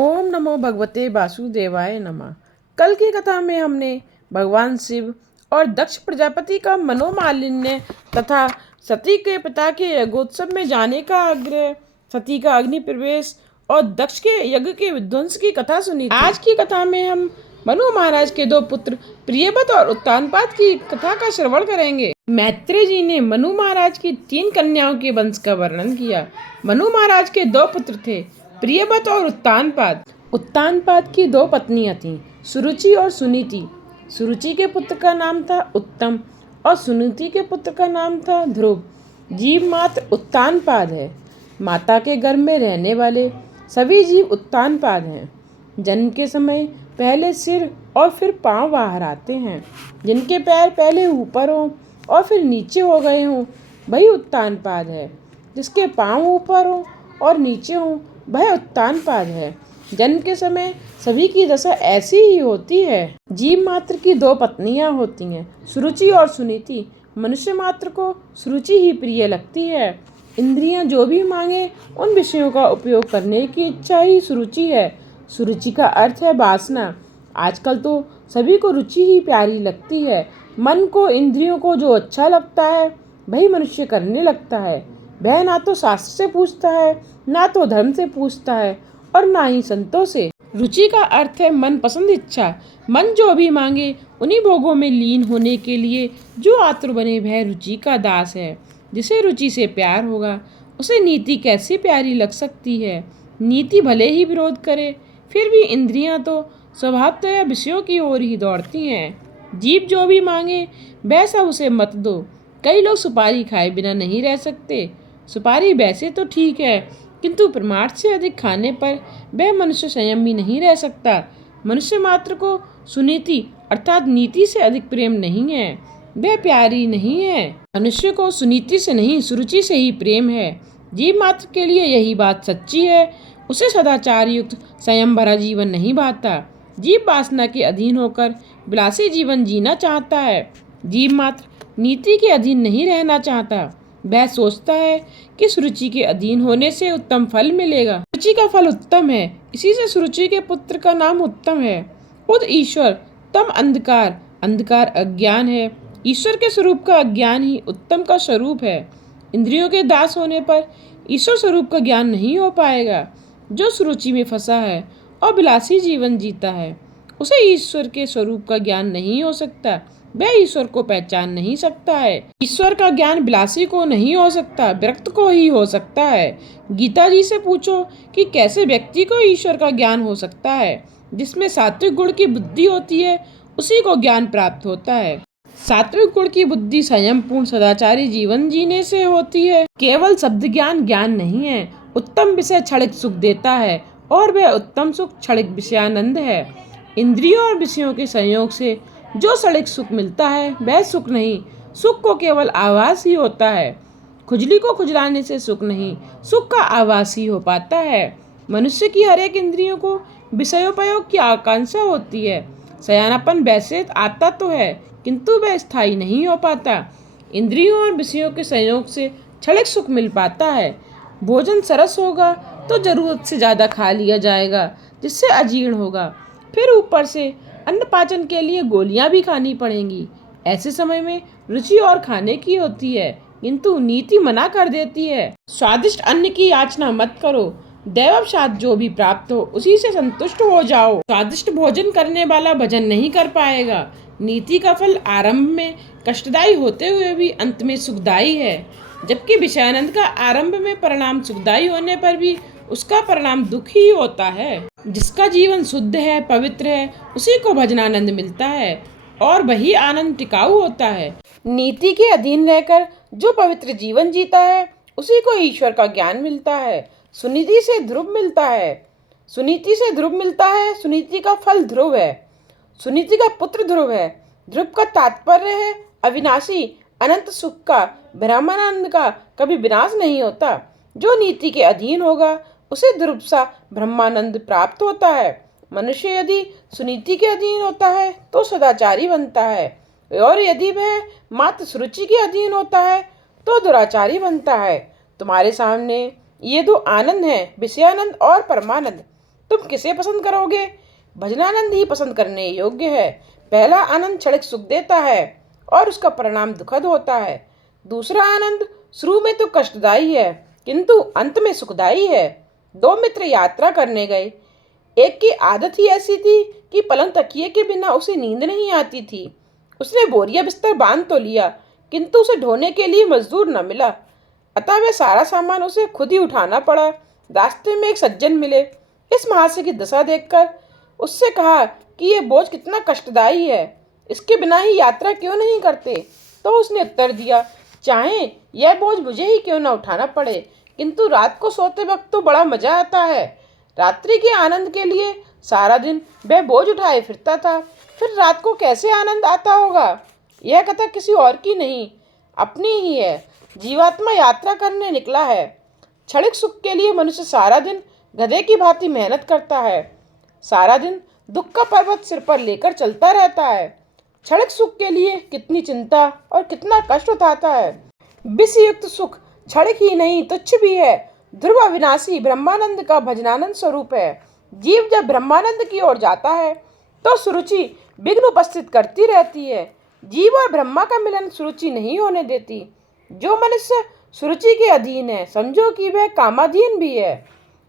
ओम नमो भगवते वासुदेवाय नमः। कल की कथा में हमने भगवान शिव और दक्ष प्रजापति का मनोमालिन्य तथा सती के पिता के यज्ञोत्सव में जाने का आग्रह, सती का अग्नि प्रवेश और दक्ष के यज्ञ के विध्वंस की कथा सुनी थी। आज की कथा में हम मनु महाराज के दो पुत्र प्रियव्रत और उत्तानपाद की कथा का श्रवण करेंगे। मैत्रेय जी ने मनु महाराज की 3 कन्याओं के वंश का वर्णन किया। मनु महाराज के 2 पुत्र थे, प्रियव्रत और उत्तानपाद। उत्तानपाद की 2 पत्नियां थीं, सुरुचि और सुनीति। सुरुचि के पुत्र का नाम था उत्तम और सुनीति के पुत्र का नाम था ध्रुव। जीव मात्र उत्तानपाद है। माता के गर्भ में रहने वाले सभी जीव उत्तानपाद हैं। जन्म के समय पहले सिर और फिर पांव बाहर आते हैं। जिनके पैर पहले ऊपर हों और फिर नीचे हो गए हों वही उत्तानपाद है। जिसके पांव ऊपर हों और नीचे हों वह उत्तानपाद है। जन्म के समय सभी की दशा ऐसी ही होती है। जीव मात्र की 2 पत्नियां होती हैं, सुरुचि और सुनीति। मनुष्य मात्र को सुरुचि ही प्रिय लगती है। इंद्रियां जो भी मांगे उन विषयों का उपयोग करने की इच्छा ही सुरुचि है। सुरुचि का अर्थ है वासना। आजकल तो सभी को रुचि ही प्यारी लगती है। मन को, इंद्रियों को जो अच्छा लगता है वही मनुष्य करने लगता है। वह ना तो शास्त्र से पूछता है, ना तो धर्म से पूछता है और ना ही संतों से। रुचि का अर्थ है मन पसंद इच्छा। मन जो भी मांगे उन्हीं भोगों में लीन होने के लिए जो आतुर बने वह रुचि का दास है। जिसे रुचि से प्यार होगा उसे नीति कैसी प्यारी लग सकती है। नीति भले ही विरोध करे फिर भी इंद्रियां तो स्वभावतः विषयों की ओर ही दौड़ती हैं। जीव जो भी मांगे वह सब उसे मत दो। कई लोग सुपारी खाए बिना नहीं रह सकते। सुपारी वैसे तो ठीक है, किंतु प्रमाण से अधिक खाने पर वह मनुष्य संयमी नहीं रह सकता। मनुष्य मात्र को सुनीति अर्थात नीति से अधिक प्रेम नहीं है, वह प्यारी नहीं है। मनुष्य को सुनीति से नहीं सुरुचि से ही प्रेम है। जीव मात्र के लिए यही बात सच्ची है। उसे सदाचार युक्त संयम भरा जीवन नहीं भाता। जीव वासना के अधीन होकर विलासी जीवन जीना चाहता है। जीव मात्र नीति के अधीन नहीं रहना चाहता। वह सोचता है कि सुरुचि के अधीन होने से उत्तम फल मिलेगा। सुरुचि का फल उत्तम है, इसी से सुरुचि के पुत्र का नाम उत्तम है। उद ईश्वर, तम अंधकार, अंधकार अज्ञान है। ईश्वर के स्वरूप का अज्ञान ही उत्तम का स्वरूप है। इंद्रियों के दास होने पर ईश्वर स्वरूप का ज्ञान नहीं हो पाएगा। जो सुरुचि में फंसा है और विलासी जीवन जीता है उसे ईश्वर के स्वरूप का ज्ञान नहीं हो सकता। वह ईश्वर को पहचान नहीं सकता है। ईश्वर का ज्ञान विलासी को नहीं हो सकता, विरक्त को ही हो सकता है। गीता जी से पूछो कि कैसे व्यक्ति को ईश्वर का ज्ञान हो सकता है। जिसमें सात्विक गुण की बुद्धि होती है उसी को ज्ञान प्राप्त होता है। सात्विक गुण की बुद्धि संयम पूर्ण सदाचारी जीवन जीने से होती है। केवल शब्द ज्ञान ज्ञान नहीं है। उत्तम विषय क्षणिक सुख देता है और वह उत्तम सुख क्षणिक विषयानंद है। इंद्रियों और विषयों के संयोग से जो क्षणिक सुख मिलता है वह सुख नहीं, सुख को केवल आभास ही होता है। खुजली को खुजलाने से सुख नहीं, सुख का आभास ही हो पाता है। मनुष्य की हर एक इंद्रियों को विषयोपयोग की आकांक्षा होती है। सयानापन वैसे आता तो है किंतु वह स्थायी नहीं हो पाता। इंद्रियों और विषयों के संयोग से क्षणिक सुख मिल पाता है। भोजन सरस होगा तो जरूरत से ज़्यादा खा लिया जाएगा जिससे अजीर्ण होगा। फिर ऊपर से अन्न पाचन के लिए गोलियां भी खानी पड़ेंगी। ऐसे समय में रुचि और खाने की होती है किंतु नीति मना कर देती है। स्वादिष्ट अन्न की याचना मत करो, दैवावसाद जो भी प्राप्त हो उसी से संतुष्ट हो जाओ। स्वादिष्ट भोजन करने वाला भजन नहीं कर पाएगा। नीति का फल आरंभ में कष्टदायी होते हुए भी अंत में सुखदायी है, जबकि विषयानंद का आरंभ में परिणाम सुखदायी होने पर भी उसका परिणाम दुख ही होता है। जिसका जीवन शुद्ध है, पवित्र है, उसी को भजनानंद मिलता है और वही आनंद टिकाऊ होता है। नीति के अधीन रहकर जो पवित्र जीवन जीता है उसी को ईश्वर का ज्ञान मिलता है। सुनीति से ध्रुव मिलता है। सुनीति से ध्रुव मिलता है। सुनीति का फल ध्रुव है। सुनीति का पुत्र ध्रुव है। ध्रुव का तात्पर्य है अविनाशी अनंत सुख का, ब्रह्मानंद का कभी विनाश नहीं होता। जो नीति के अधीन होगा उसे ध्रुव सा ब्रह्मानंद प्राप्त होता है। मनुष्य यदि सुनीति के अधीन होता है तो सदाचारी बनता है और यदि वह मात्र सुरुचि के अधीन होता है तो दुराचारी बनता है। तुम्हारे सामने ये 2 आनंद हैं, विषयानंद और परमानंद। तुम किसे पसंद करोगे? भजनानंद ही पसंद करने योग्य है। पहला आनंद क्षणिक सुख देता है और उसका परिणाम दुखद होता है। दूसरा आनंद शुरू में तो कष्टदायी है किंतु अंत में सुखदायी है। दो मित्र यात्रा करने गए। एक की आदत ही ऐसी थी कि पलंग तकिए के बिना उसे नींद नहीं आती थी। उसने बोरिया बिस्तर बांध तो लिया किंतु उसे ढोने के लिए मजदूर न मिला, अतः वह सारा सामान उसे खुद ही उठाना पड़ा। रास्ते में एक सज्जन मिले। इस महाशय की दशा देखकर उससे कहा कि यह बोझ कितना कष्टदायी है, इसके बिना ही यात्रा क्यों नहीं करते? तो उसने उत्तर दिया, चाहे यह बोझ मुझे ही क्यों न उठाना पड़े, किंतु रात को सोते वक्त तो बड़ा मजा आता है। रात्रि के आनंद के लिए सारा दिन वह बोझ उठाए फिरता था, फिर रात को कैसे आनंद आता होगा? यह कथा किसी और की नहीं, अपनी ही है। जीवात्मा यात्रा करने निकला है। क्षणिक सुख के लिए मनुष्य सारा दिन गधे की भांति मेहनत करता है, सारा दिन दुख का पर्वत सिर पर लेकर चलता रहता है। क्षणिक सुख के लिए कितनी चिंता और कितना कष्ट उठाता है। विषयुक्त सुख क्षणिक ही नहीं तुच्छ भी है। ध्रुव अविनाशी ब्रह्मानंद का भजनानंद स्वरूप है। जीव जब ब्रह्मानंद की ओर जाता है तो सुरुचि विघ्न उपस्थित करती रहती है। जीव और ब्रह्मा का मिलन सुरुचि नहीं होने देती। जो मनुष्य सुरुचि के अधीन है, समझो कि वह कामाधीन भी है।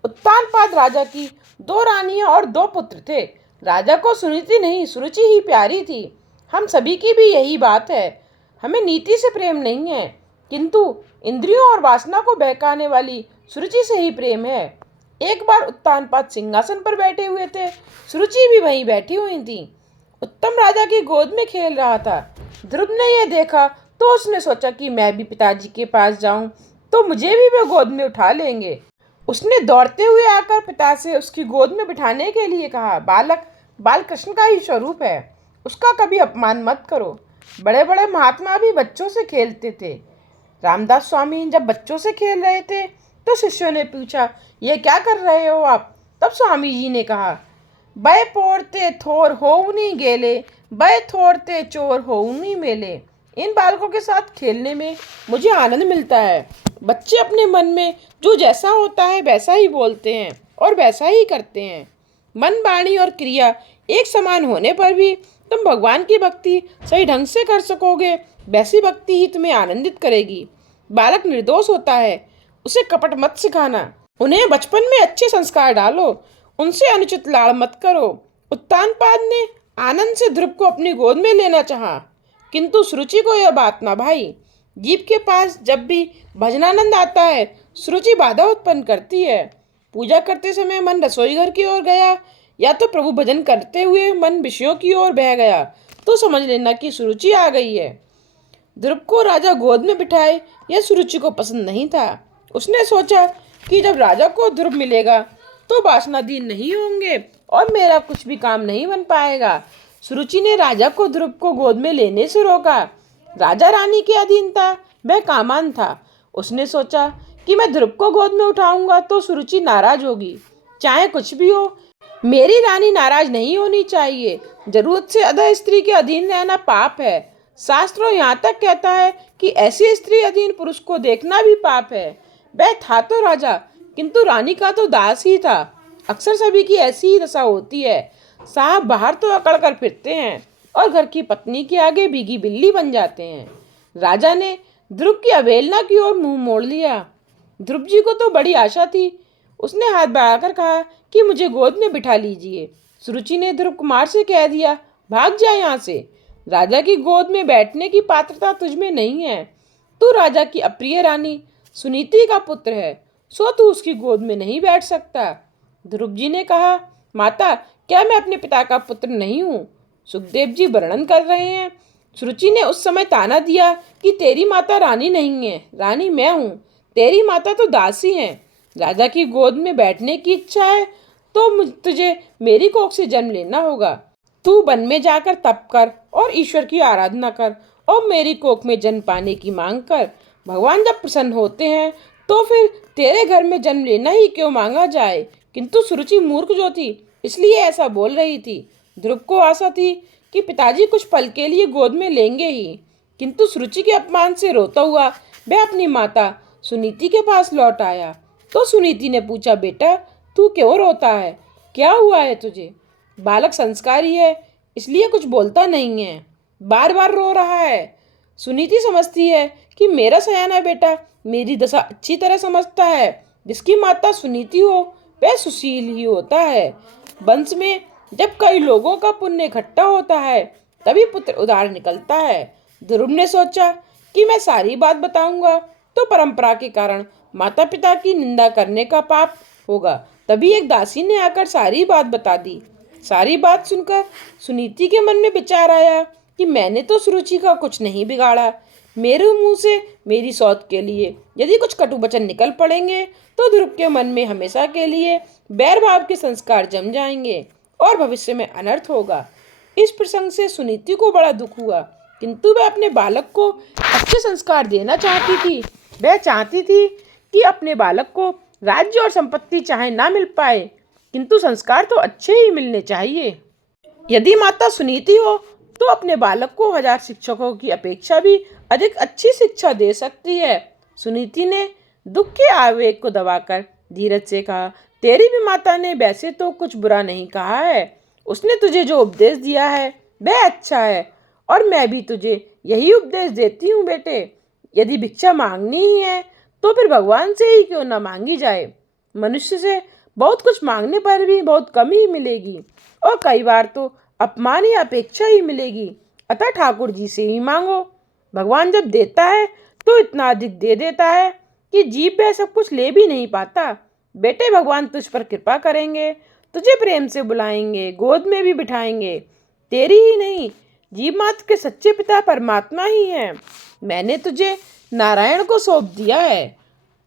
उत्तानपाद राजा की दो रानियां और दो पुत्र थे। राजा को सुनीति नहीं सुरुचि ही प्यारी थी। हम सभी की भी यही बात है। हमें नीति से प्रेम नहीं है किंतु इंद्रियों और वासना को बहकाने वाली सुरुचि से ही प्रेम है। एक बार उत्तानपाद सिंहासन पर बैठे हुए थे, सुरुचि भी वहीं बैठी हुई थी। उत्तम राजा की गोद में खेल रहा था। ध्रुव ने यह देखा तो उसने सोचा कि मैं भी पिताजी के पास जाऊं तो मुझे भी वे गोद में उठा लेंगे। उसने दौड़ते हुए आकर पिता से उसकी गोद में बिठाने के लिए कहा। बालक बालकृष्ण का ही स्वरूप है, उसका कभी अपमान मत करो। बड़े बड़े महात्मा भी बच्चों से खेलते थे। रामदास स्वामी जब बच्चों से खेल रहे थे तो शिष्यों ने पूछा, ये क्या कर रहे हो आप? तब स्वामी जी ने कहा, बै पोरते थोर होउनी गेले, बै थोरते चोर होउनी मेले। इन बालकों के साथ खेलने में मुझे आनंद मिलता है। बच्चे अपने मन में जो जैसा होता है वैसा ही बोलते हैं और वैसा ही करते हैं। मन, वाणी और क्रिया एक समान होने पर भी तुम भगवान की भक्ति सही ढंग से कर सकोगे, वैसी भक्ति ही तुम्हें आनंदित करेगी। बालक निर्दोष होता है, उसे कपट मत सिखाना। उन्हें बचपन में अच्छे संस्कार डालो, उनसे अनुचित लाड़ मत करो। उत्तानपाद ने आनंद से ध्रुव को अपनी गोद में लेना चाहा, किंतु सुरुचि को यह बात ना भाई। जीव के पास जब भी भजनानंद आता है, सुरुचि बाधा उत्पन्न करती है। पूजा करते समय मन रसोई घर की ओर गया या तो प्रभु भजन करते हुए मन विषयों की ओर बह गया तो समझ लेना कि सुरुचि आ गई है। ध्रुव को राजा गोद में बिठाए यह सुरुचि को पसंद नहीं था। उसने सोचा कि जब राजा को ध्रुव मिलेगा तो वासनाधीन नहीं होंगे और मेरा कुछ भी काम नहीं बन पाएगा। सुरुचि ने राजा को ध्रुव को गोद में लेने से रोका। राजा रानी के अधीन था, वह कामान था। उसने सोचा कि मैं ध्रुव को गोद में उठाऊंगा तो सुरुचि नाराज होगी। चाहे कुछ भी हो, मेरी रानी नाराज नहीं होनी चाहिए। जरूरत से अधिक स्त्री के अधीन रहना पाप है। शास्त्रों यहाँ तक कहता है कि ऐसी स्त्री अधीन पुरुष को देखना भी पाप है। वह था तो राजा किंतु रानी का तो दास ही था। अक्सर सभी की ऐसी ही दशा होती है। साहब बाहर तो अकड़ कर फिरते हैं और घर की पत्नी के आगे भीगी बिल्ली बन जाते हैं। राजा ने ध्रुव की अवहेलना की ओर मुंह मोड़ लिया। ध्रुव जी को तो बड़ी आशा थी। उसने हाथ बढ़ाकर कहा कि मुझे गोद में बिठा लीजिए। सुरुचि ने ध्रुव कुमार से कह दिया, भाग जा यहाँ से। राजा की गोद में बैठने की पात्रता तुझमें नहीं है। तू राजा की अप्रिय रानी सुनीति का पुत्र है, सो तू उसकी गोद में नहीं बैठ सकता। ध्रुव जी ने कहा, माता क्या मैं अपने पिता का पुत्र नहीं हूँ? सुखदेव जी वर्णन कर रहे हैं। सुरुचि ने उस समय ताना दिया कि तेरी माता रानी नहीं है, रानी मैं हूँ। तेरी माता तो दासी है। राजा की गोद में बैठने की इच्छा है तो तुझे मेरी कोख से जन्म लेना होगा। तू वन में जाकर तप कर और ईश्वर की आराधना कर और मेरी कोख में जन्म पाने की मांग कर। भगवान जब प्रसन्न होते हैं तो फिर तेरे घर में जन्म लेना ही क्यों मांगा जाए। किंतु सुरुचि मूर्ख जो थी इसलिए ऐसा बोल रही थी। ध्रुव को आशा थी कि पिताजी कुछ पल के लिए गोद में लेंगे ही, किंतु सुरुचि के अपमान से रोता हुआ वह अपनी माता सुनीति के पास लौट आया। तो सुनीति ने पूछा, बेटा तू क्यों रोता है? क्या हुआ है तुझे? बालक संस्कारी है, इसलिए कुछ बोलता नहीं है, बार बार रो रहा है। सुनीति समझती है कि मेरा सयाना बेटा मेरी दशा अच्छी तरह समझता है। जिसकी माता सुनीति हो वह सुशील ही होता है। वंश में जब कई लोगों का पुण्य इकट्ठा होता है तभी पुत्र उदार निकलता है। ध्रुव ने सोचा कि मैं सारी बात बताऊंगा तो परंपरा के कारण माता पिता की निंदा करने का पाप होगा। तभी एक दासी ने आकर सारी बात बता दी। सारी बात सुनकर सुनीति के मन में विचार आया कि मैंने तो सुरुचि का कुछ नहीं बिगाड़ा। मेरे मुंह से मेरी सौत के लिए यदि कुछ कटु वचन निकल पड़ेंगे तो ध्रुव के मन में हमेशा के लिए बैर भाव के संस्कार जम जाएंगे और भविष्य में अनर्थ होगा। इस प्रसंग से सुनीति को बड़ा दुख हुआ, किंतु वह अपने बालक को अच्छे संस्कार देना चाहती थी। वह चाहती थी कि अपने बालक को राज्य और संपत्ति चाहे ना मिल पाए, किंतु संस्कार तो अच्छे ही मिलने चाहिए। यदि माता सुनीति हो तो अपने बालक को 1000 शिक्षकों की अपेक्षा भी अधिक अच्छी शिक्षा दे सकती है। सुनीति ने दुख के आवेग को दबाकर धीरज से कहा, तेरी भी माता ने वैसे तो कुछ बुरा नहीं कहा है। उसने तुझे जो उपदेश दिया है वह अच्छा है और मैं भी तुझे यही उपदेश देती हूँ बेटे। यदि भिक्षा मांगनी ही है तो फिर भगवान से ही क्यों ना मांगी जाए। मनुष्य से बहुत कुछ मांगने पर भी बहुत कम ही मिलेगी और कई बार तो अपमान या अपेक्षा ही मिलेगी। अतः ठाकुर जी से ही मांगो। भगवान जब देता है तो इतना अधिक दे देता है कि जीव वह सब कुछ ले भी नहीं पाता। बेटे भगवान तुझ पर कृपा करेंगे, तुझे प्रेम से बुलाएंगे, गोद में भी बिठाएंगे। तेरी ही नहीं जीव मात्र के सच्चे पिता परमात्मा ही हैं। मैंने तुझे नारायण को सौंप दिया है।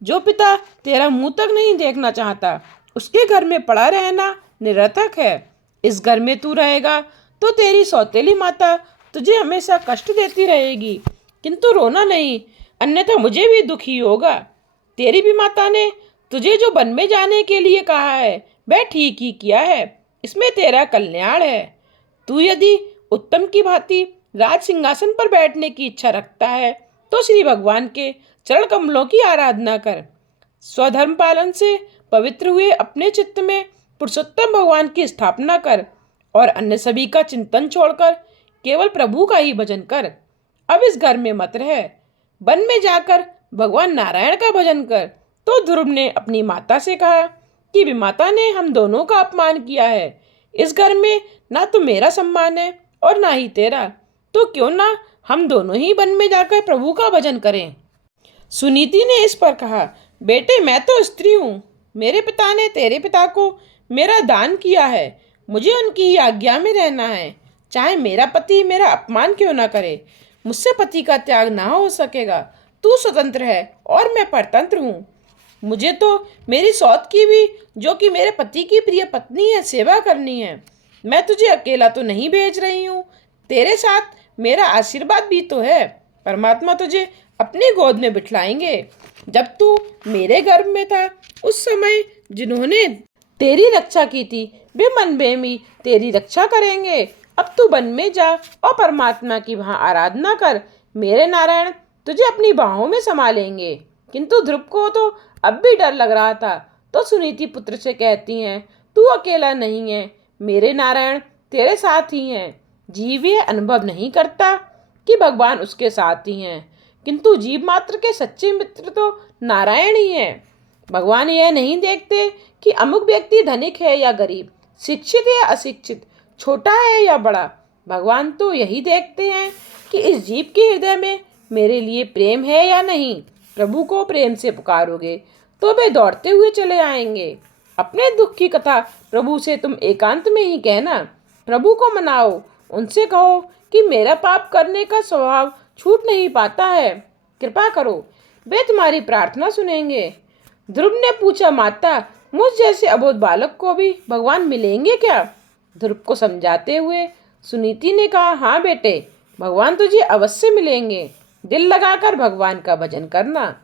जो पिता तेरा मुंह तक नहीं देखना चाहता उसके घर में पड़ा रहना निरर्थक है। इस घर में तू रहेगा तो तेरी सौतेली माता तुझे हमेशा कष्ट देती रहेगी, किंतु रोना नहीं, अन्यथा मुझे भी दुखी होगा। तेरी भी माता ने तुझे जो वन में जाने के लिए कहा है वह ठीक ही किया है, इसमें तेरा कल्याण है। तू यदि उत्तम की भांति राज सिंहासन पर बैठने की इच्छा रखता है तो श्री भगवान के चरण कमलों की आराधना कर। स्वधर्म पालन से पवित्र हुए अपने चित्त में पुरुषोत्तम भगवान की स्थापना कर और अन्य सभी का चिंतन छोड़कर केवल प्रभु का ही भजन कर। अब इस घर में मत रह, वन में जाकर भगवान नारायण का भजन कर। तो ध्रुव ने अपनी माता से कहा कि विमाता ने हम दोनों का अपमान किया है। इस घर में ना तो मेरा सम्मान है और ना ही तेरा, तो क्यों ना हम दोनों ही वन में जाकर प्रभु का भजन करें। सुनीति ने इस पर कहा, बेटे मैं तो स्त्री हूँ, मेरे पिता ने तेरे पिता को मेरा दान किया है, मुझे उनकी ही आज्ञा में रहना है, चाहे मेरा पति मेरा अपमान क्यों ना करे। मुझसे पति का त्याग ना हो सकेगा। तू स्वतंत्र है और मैं परतंत्र हूँ। मुझे तो मेरी सौत की भी, जो कि मेरे पति की प्रिय पत्नी है, सेवा करनी है। मैं तुझे अकेला तो नहीं भेज रही हूँ, तेरे साथ मेरा आशीर्वाद भी तो है। परमात्मा तुझे अपनी गोद में बिठलाएंगे। जब तू मेरे गर्भ में था उस समय जिन्होंने तेरी रक्षा की थी वे मन में भी तेरी रक्षा करेंगे। अब तू वन में जा और परमात्मा की वहाँ आराधना कर। मेरे नारायण तुझे अपनी बाहों में संभालेंगे। किंतु ध्रुव को तो अब भी डर लग रहा था, तो सुनीति पुत्र से कहती हैं, तू अकेला नहीं है, मेरे नारायण तेरे साथ ही हैं। जीव यह अनुभव नहीं करता कि भगवान उसके साथ ही हैं, किंतु जीव मात्र के सच्चे मित्र तो नारायण ही हैं। भगवान यह नहीं देखते कि अमुक व्यक्ति धनिक है या गरीब, शिक्षित या अशिक्षित, छोटा है या बड़ा। भगवान तो यही देखते हैं कि इस जीव के हृदय में मेरे लिए प्रेम है या नहीं। प्रभु को प्रेम से पुकारोगे तो वे दौड़ते हुए चले आएंगे। अपने दुख की कथा प्रभु से तुम एकांत में ही कहना। प्रभु को मनाओ, उनसे कहो कि मेरा पाप करने का स्वभाव छूट नहीं पाता है, कृपा करो, वे तुम्हारी प्रार्थना सुनेंगे। ध्रुव ने पूछा, माता मुझ जैसे अबोध बालक को भी भगवान मिलेंगे क्या? ध्रुव को समझाते हुए सुनीति ने कहा, हाँ बेटे, भगवान तुझे अवश्य मिलेंगे। दिल लगाकर भगवान का भजन करना।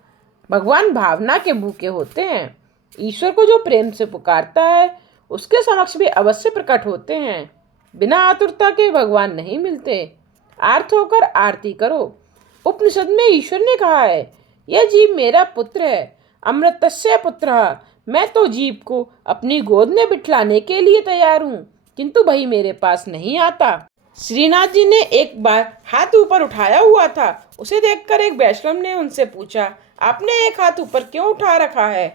भगवान भावना के भूखे होते हैं। ईश्वर को जो प्रेम से पुकारता है उसके समक्ष भी अवश्य प्रकट होते हैं। बिना आतुरता के भगवान नहीं मिलते। आर्त होकर आरती करो। उपनिषद में ईश्वर ने कहा है, यह जीव मेरा पुत्र है, अमृतस्य पुत्रः, मैं तो जीव को अपनी गोद में बिठलाने के लिए तैयार हूँ, किंतु वही मेरे पास नहीं आता। श्रीनाथ जी ने एक बार हाथ ऊपर उठाया हुआ था। उसे देखकर एक वैष्णव ने उनसे पूछा, आपने एक हाथ ऊपर क्यों उठा रखा है?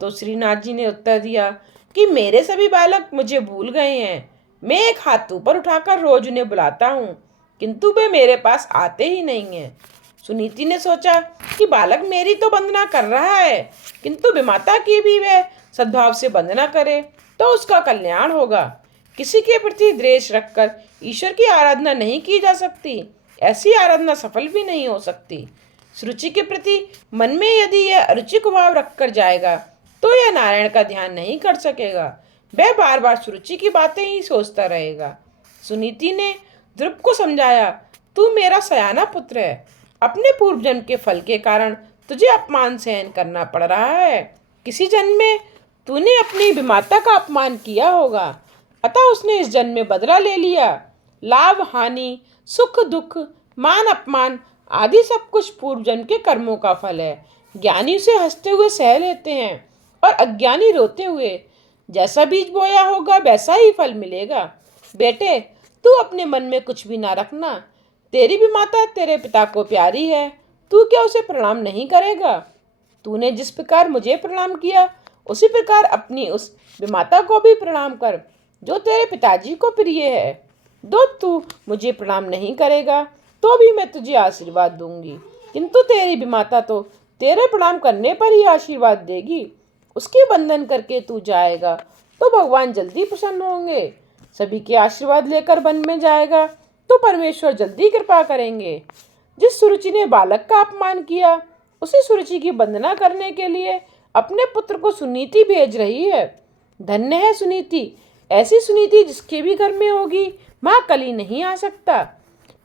तो श्रीनाथ जी ने उत्तर दिया कि मेरे सभी बालक मुझे भूल गए हैं। मैं एक हाथ ऊपर उठाकर रोज उन्हें बुलाता हूँ, किंतु वे मेरे पास आते ही नहीं हैं। सुनीति ने सोचा कि बालक मेरी तो वंदना कर रहा है, किंतु विमाता की भी वह सद्भाव से वंदना करे तो उसका कल्याण होगा। किसी के प्रति द्वेष रखकर ईश्वर की आराधना नहीं की जा सकती। ऐसी आराधना सफल भी नहीं हो सकती। सुरुचि के प्रति मन में यदि यह अरुचि को भाव रखकर जाएगा तो यह नारायण का ध्यान नहीं कर सकेगा। वह बार बार सुरुचि की बातें ही सोचता रहेगा। सुनीति ने ध्रुव को समझाया, तू मेरा सयाना पुत्र है। अपने पूर्व जन्म के फल के कारण तुझे अपमान सहन करना पड़ रहा है। किसी जन्म में तूने अपनी विमाता का अपमान किया होगा, अतः उसने इस जन्म में बदला ले लिया। लाभ हानि, सुख दुख, मान अपमान आदि सब कुछ पूर्व जन्म के कर्मों का फल है। ज्ञानी उसे हंसते हुए सह लेते हैं और अज्ञानी रोते हुए। जैसा बीज बोया होगा वैसा ही फल मिलेगा। बेटे, तू अपने मन में कुछ भी ना रखना। तेरी भी माता तेरे पिता को प्यारी है, तू क्या उसे प्रणाम नहीं करेगा? तूने जिस प्रकार मुझे प्रणाम किया उसी प्रकार अपनी उस विमाता को भी प्रणाम कर जो तेरे पिताजी को प्रिय है। दो तू मुझे प्रणाम नहीं करेगा तो भी मैं तुझे आशीर्वाद दूंगी, किंतु तेरी विमाता तो तेरे प्रणाम करने पर ही आशीर्वाद देगी। उसकी वंदन करके तू जाएगा तो भगवान जल्दी प्रसन्न होंगे। सभी के आशीर्वाद लेकर वन में जाएगा तो परमेश्वर जल्दी कृपा करेंगे। जिस सुरुचि ने बालक का अपमान किया उसी सुरुचि की वंदना करने के लिए अपने पुत्र को सुनीति भेज रही है। धन्य है सुनीति। ऐसी सुनीति जिसके भी घर में होगी वहाँ कली नहीं आ सकता।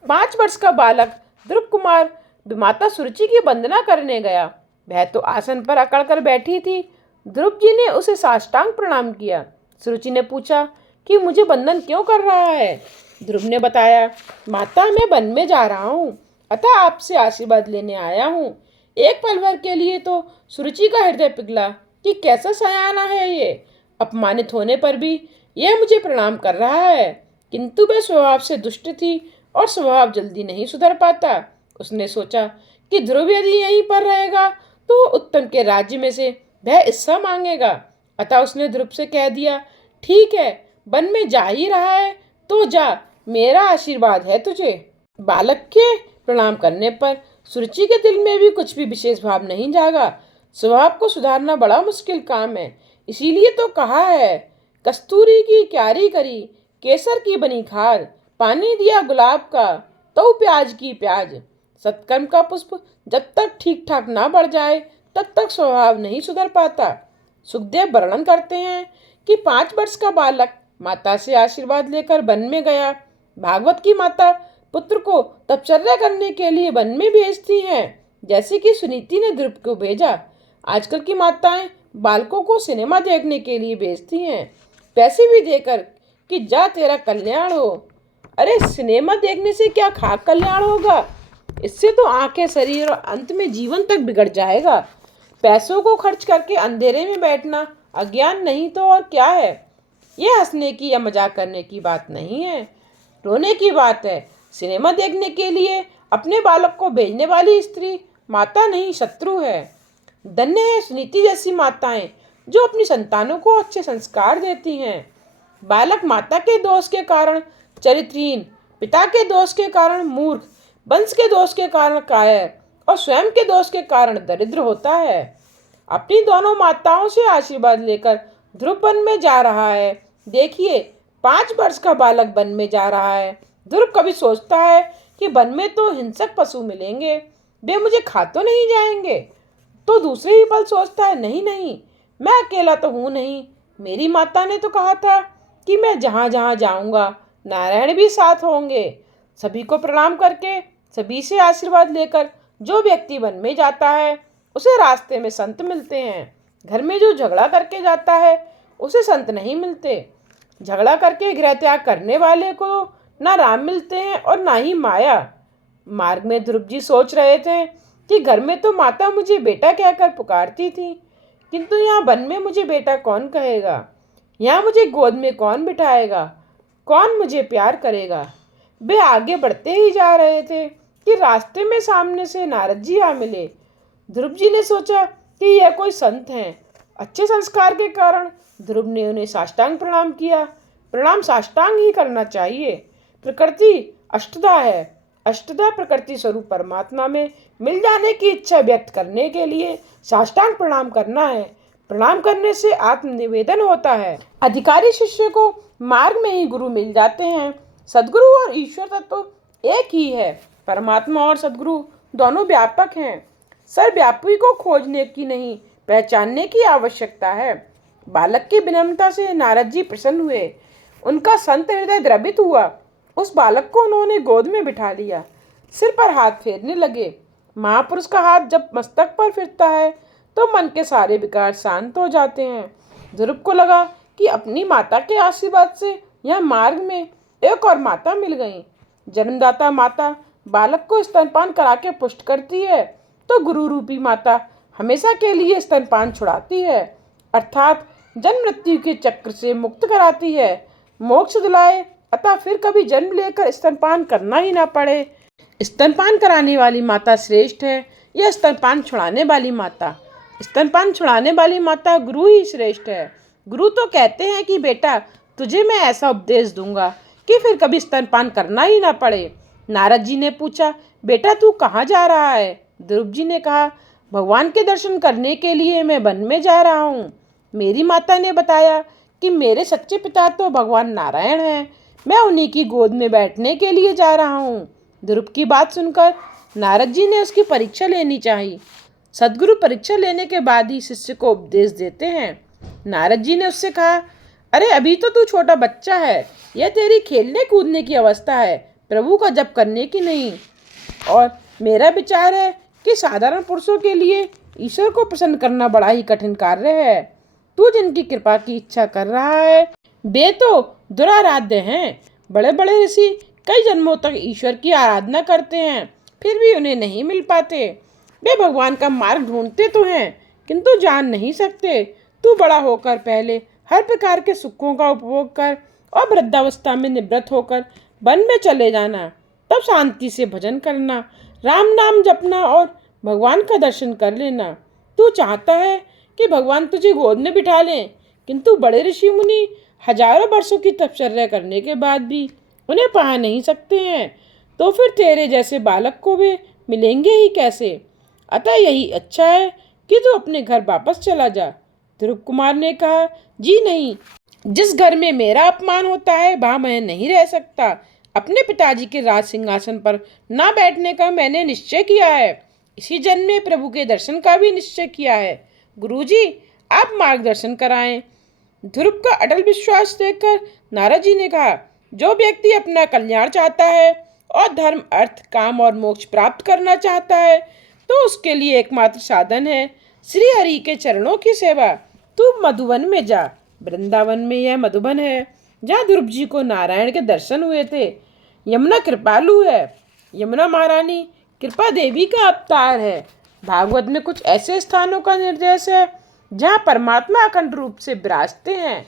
5 वर्ष का बालक ध्रुव कुमार विमाता सुरुचि की वंदना करने गया। वह तो आसन पर अकड़ कर बैठी थी। ध्रुव जी ने उसे साष्टांग प्रणाम किया। सुरुचि ने पूछा कि मुझे वंदन क्यों कर रहा है? ध्रुव ने बताया, माता मैं वन में जा रहा हूँ, अतः आपसे आशीर्वाद लेने आया हूँ। एक पल भर के लिए तो सुरुचि का हृदय पिघला कि कैसा सयाना है ये। अपमानित होने पर भी यह मुझे प्रणाम कर रहा है, किंतु वह स्वभाव से दुष्ट थी और स्वभाव जल्दी नहीं सुधर पाता। उसने सोचा कि ध्रुव यदि यहीं पर रहेगा तो उत्तम के राज्य में से वह हिस्सा मांगेगा। अतः उसने ध्रुव से कह दिया, ठीक है, वन में जा ही रहा है तो जा, मेरा आशीर्वाद है तुझे। बालक के प्रणाम करने पर सुरुचि के दिल में भी कुछ भी विशेष भाव नहीं जागा। स्वभाव को सुधारना बड़ा मुश्किल काम है। इसीलिए तो कहा है, कस्तूरी की क्यारी करी, केसर की बनी खार, पानी दिया गुलाब का तो प्याज की प्याज। सत्कर्म का पुष्प जब तक ठीक ठाक ना बढ़ जाए तब तक स्वभाव नहीं सुधर पाता। सुखदेव वर्णन करते हैं कि 5 वर्ष का बालक माता से आशीर्वाद लेकर वन में गया। भागवत की माता पुत्र को तपचर्या करने के लिए वन में भेजती हैं, जैसे कि सुनीति ने ध्रुव को भेजा। आजकल की माताएं बालकों को सिनेमा देखने के लिए भेजती हैं, पैसे भी देकर कि जा तेरा कल्याण हो। अरे सिनेमा देखने से क्या खाक कल्याण होगा? इससे तो आंखें, शरीर और अंत में जीवन तक बिगड़ जाएगा। पैसों को खर्च करके अंधेरे में बैठना अज्ञान नहीं तो और क्या है? यह हंसने की या मजाक करने की बात नहीं है, रोने की बात है। सिनेमा देखने के लिए अपने बालक को भेजने वाली स्त्री माता नहीं शत्रु है। धन्य है सुनीति जैसी माताएं जो अपनी संतानों को अच्छे संस्कार देती हैं। बालक माता के दोष के कारण चरित्रहीन, पिता के दोष के कारण मूर्ख, वंश के दोष के कारण कायर और स्वयं के दोष के कारण दरिद्र होता है। अपनी दोनों माताओं से आशीर्वाद लेकर ध्रुव वन में जा रहा है। देखिए, 5 वर्ष का बालक वन में जा रहा है। ध्रुव कभी सोचता है कि वन में तो हिंसक पशु मिलेंगे, वे मुझे खा तो नहीं जाएंगे। तो दूसरे ही पल सोचता है, नहीं नहीं, मैं अकेला तो हूँ नहीं। मेरी माता ने तो कहा था कि मैं जहाँ जहाँ जाऊँगा नारायण भी साथ होंगे। सभी को प्रणाम करके, सभी से आशीर्वाद लेकर जो व्यक्ति वन में जाता है उसे रास्ते में संत मिलते हैं। घर में जो झगड़ा करके जाता है उसे संत नहीं मिलते। झगड़ा करके गृह त्याग करने वाले को ना राम मिलते हैं और ना ही माया। मार्ग में ध्रुव जी सोच रहे थे कि घर में तो माता मुझे बेटा कहकर पुकारती थी, किंतु यहाँ वन में मुझे बेटा कौन कहेगा? यहाँ मुझे गोद में कौन बिठाएगा? कौन मुझे प्यार करेगा? वे आगे बढ़ते ही जा रहे थे कि रास्ते में सामने से नारद जी आ मिले। ध्रुव जी ने सोचा कि यह कोई संत हैं। अच्छे संस्कार के कारण ध्रुव ने उन्हें साष्टांग प्रणाम किया। प्रणाम साष्टांग ही करना चाहिए। प्रकृति अष्टधा है। अष्टधा प्रकृति स्वरूप परमात्मा में मिल जाने की इच्छा व्यक्त करने के लिए साष्टांग प्रणाम करना है। प्रणाम करने से आत्मनिवेदन होता है। अधिकारी शिष्य को मार्ग में ही गुरु मिल जाते हैं। सद्गुरु और ईश्वर तत्व एक ही है। परमात्मा और सद्गुरु दोनों व्यापक हैं। सर्वव्यापी को खोजने की नहीं, पहचानने की आवश्यकता है। बालक की विनम्रता से नारद जी प्रसन्न हुए। उनका संत हृदय द्रवित हुआ। उस बालक को उन्होंने गोद में बिठा लिया। सिर पर हाथ फेरने लगे। महापुरुष का हाथ जब मस्तक पर फिरता है तो मन के सारे विकार शांत हो जाते हैं। ध्रुव को लगा कि अपनी माता के आशीर्वाद से यह मार्ग में एक और माता मिल गई। जन्मदाता माता बालक को स्तनपान करा के पुष्ट करती है तो गुरु रूपी माता हमेशा के लिए स्तनपान छुड़ाती है, अर्थात जन्म मृत्यु के चक्र से मुक्त कराती है, मोक्ष दिलाए, अतः फिर कभी जन्म लेकर स्तनपान करना ही ना पड़े। स्तनपान कराने वाली माता श्रेष्ठ है या स्तनपान छुड़ाने वाली माता? स्तनपान छुड़ाने वाली माता गुरु ही श्रेष्ठ है। गुरु तो कहते हैं कि बेटा तुझे मैं ऐसा उपदेश दूंगा कि फिर कभी स्तनपान करना ही ना पड़े। नारद जी ने पूछा, बेटा तू कहाँ जा रहा है? ध्रुव जी ने कहा, भगवान के दर्शन करने के लिए मैं वन में जा रहा हूँ। मेरी माता ने बताया कि मेरे सच्चे पिता तो भगवान नारायण हैं। मैं उन्हीं की गोद में बैठने के लिए जा रहा हूँ। ध्रुव की बात सुनकर नारद जी ने उसकी परीक्षा लेनी चाहिए। सद्गुरु परीक्षा लेने के बाद ही शिष्य को उपदेश देते हैं। नारद जी ने उससे कहा, अरे अभी तो तू छोटा बच्चा है। यह तेरी खेलने कूदने की अवस्था है, प्रभु का जप करने की नहीं। और मेरा विचार है कि साधारण पुरुषों के लिए ईश्वर को प्रसन्न करना बड़ा ही कठिन कार्य है। तू जिनकी कृपा की इच्छा कर रहा है वे तो दुराराध्य हैं। बड़े बड़े ऋषि कई जन्मों तक ईश्वर की आराधना करते हैं, फिर भी उन्हें नहीं मिल पाते। वे भगवान का मार्ग ढूंढते तो हैं किंतु जान नहीं सकते। तू बड़ा होकर पहले हर प्रकार के सुखों का उपभोग कर और वृद्धावस्था में निवृत्त होकर वन में चले जाना। तब शांति से भजन करना, राम नाम जपना और भगवान का दर्शन कर लेना। तू चाहता है कि भगवान तुझे गोद में बिठा लें, किंतु बड़े ऋषि मुनि हजारों वर्षों की तपश्चर्या करने के बाद भी उन्हें पा नहीं सकते हैं, तो फिर तेरे जैसे बालक को वे मिलेंगे ही कैसे? अतः यही अच्छा है कि तू अपने घर वापस चला जा। ध्रुव कुमार ने कहा, जी नहीं, जिस घर में मेरा अपमान होता है वहाँ मैं नहीं रह सकता। अपने पिताजी के राज सिंहासन पर ना बैठने का मैंने निश्चय किया है। इसी जन्म में प्रभु के दर्शन का भी निश्चय किया है। गुरुजी, आप मार्गदर्शन कराएं। ध्रुव का अटल विश्वास देखकर नारद जी ने कहा, जो व्यक्ति अपना कल्याण चाहता है और धर्म, अर्थ, काम और मोक्ष प्राप्त करना चाहता है तो उसके लिए एकमात्र साधन है श्री हरि के चरणों की सेवा। तू मधुवन में जा। वृंदावन में यह मधुबन है जहाँ ध्रुव जी को नारायण के दर्शन हुए थे। यमुना कृपालु है। यमुना महारानी कृपा देवी का अवतार है। भागवत में कुछ ऐसे स्थानों का निर्देश है जहाँ परमात्मा अखंड रूप से विराजते हैं।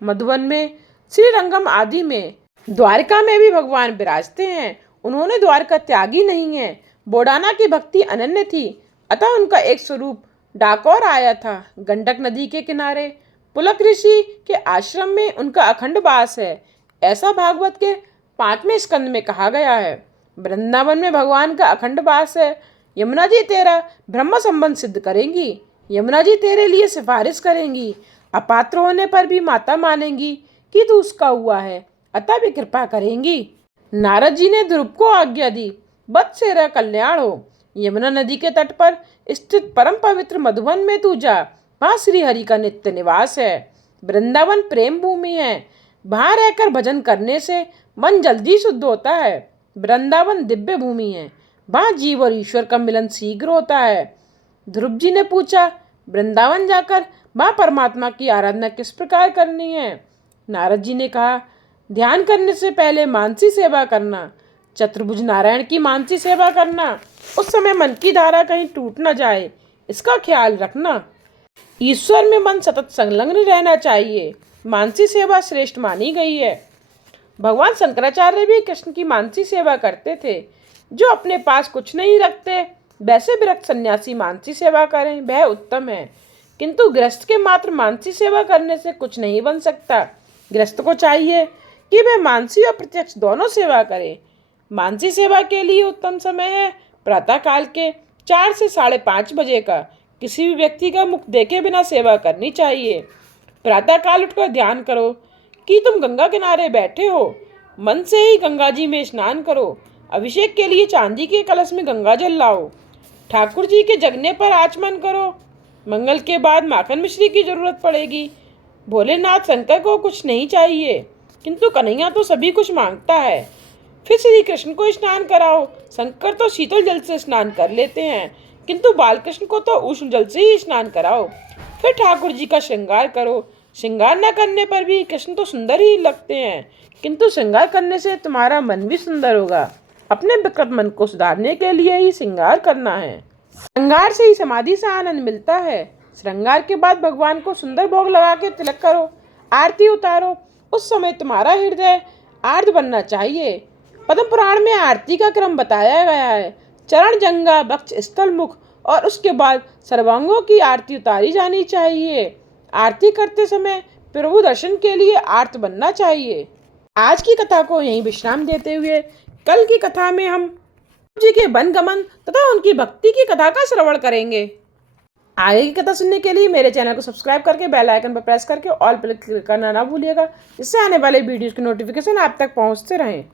मधुबन में, श्रीरंगम आदि में, द्वारका में भी भगवान विराजते हैं। उन्होंने द्वारका त्यागी नहीं है। बोडाना की भक्ति अनन्य थी, अतः उनका एक स्वरूप डाकोर आया था। गंडक नदी के किनारे पुलक ऋषि के आश्रम में उनका अखंड वास है, ऐसा भागवत के 5वें स्कंद में कहा गया है। वृंदावन में भगवान का अखंड वास है। यमुना जी तेरा ब्रह्म संबंध सिद्ध करेंगी। यमुना जी तेरे लिए सिफारिश करेंगी। अपात्र होने पर भी माता मानेंगी कि तू उसका हुआ है, अतः भी कृपा करेंगी। नारद जी ने ध्रुव को आज्ञा दी, बत सेरा कल्याण हो। यमुना नदी के तट पर स्थित परम पवित्र मधुबन में तू जा। वहाँ श्री हरि का नित्य निवास है। वृंदावन प्रेम भूमि है। वहाँ रहकर भजन करने से मन जल्दी शुद्ध होता है। वृंदावन दिव्य भूमि है। वहाँ जीव और ईश्वर का मिलन शीघ्र होता है। ध्रुव जी ने पूछा, वृंदावन जाकर वहाँ परमात्मा की आराधना किस प्रकार करनी है? नारद जी ने कहा, ध्यान करने से पहले मानसी सेवा करना। चतुर्भुज नारायण की मानसी सेवा करना। उस समय मन की धारा कहीं टूट न जाए, इसका ख्याल रखना। ईश्वर में मन सतत संलग्न रहना चाहिए। मानसी सेवा श्रेष्ठ मानी गई है। भगवान शंकराचार्य भी कृष्ण की मानसी सेवा करते थे। जो अपने पास कुछ नहीं रखते वैसे विरक्त सन्यासी मानसी सेवा करें, वह उत्तम है। किंतु गृहस्थ के मात्र मानसी सेवा करने से कुछ नहीं बन सकता। गृहस्थ को चाहिए कि वह मानसी और प्रत्यक्ष दोनों सेवा करे। मानसी सेवा के लिए उत्तम समय है प्रातःकाल के 4 से 5:30 बजे का। किसी भी व्यक्ति का मुख देखे बिना सेवा करनी चाहिए। प्रातःकाल उठकर ध्यान करो कि तुम गंगा किनारे बैठे हो। मन से ही गंगा जी में स्नान करो। अभिषेक के लिए चांदी के कलश में गंगा जल लाओ। ठाकुर जी के जगने पर आचमन करो। मंगल के बाद माखन मिश्री की जरूरत पड़ेगी। भोलेनाथ शंकर को कुछ नहीं चाहिए, किंतु कन्हैया तो सभी कुछ मांगता है। फिर श्री कृष्ण को स्नान कराओ। शंकर तो शीतल जल से स्नान कर लेते हैं, किंतु बालकृष्ण को तो उष्ण जल से ही स्नान कराओ। फिर ठाकुर जी का श्रृंगार करो। श्रृंगार न करने पर भी कृष्ण तो सुंदर ही लगते हैं, किंतु श्रृंगार करने से तुम्हारा मन भी सुंदर होगा। अपने विकृत मन को सुधारने के लिए ही श्रृंगार करना है। श्रृंगार से ही समाधि से आनंद मिलता है। श्रृंगार के बाद भगवान को सुंदर भोग लगा के तिलक करो, आरती उतारो। उस समय तुम्हारा हृदय आर्द्र बनना चाहिए। पद्म पुराण में आरती का क्रम बताया गया है। चरण, जंगा, वक्ष, स्थल, मुख और उसके बाद सर्वांगों की आरती उतारी जानी चाहिए। आरती करते समय प्रभु दर्शन के लिए आर्त बनना चाहिए। आज की कथा को यहीं विश्राम देते हुए कल की कथा में हम जी के वनगमन तथा उनकी भक्ति की कथा का श्रवण करेंगे। आगे की कथा सुनने के लिए मेरे चैनल को सब्सक्राइब करके बेल आइकन पर प्रेस करके ऑल पर क्लिक करना ना भूलिएगा, जिससे आने वाले वीडियोस की नोटिफिकेशन आप तक पहुंचते रहें।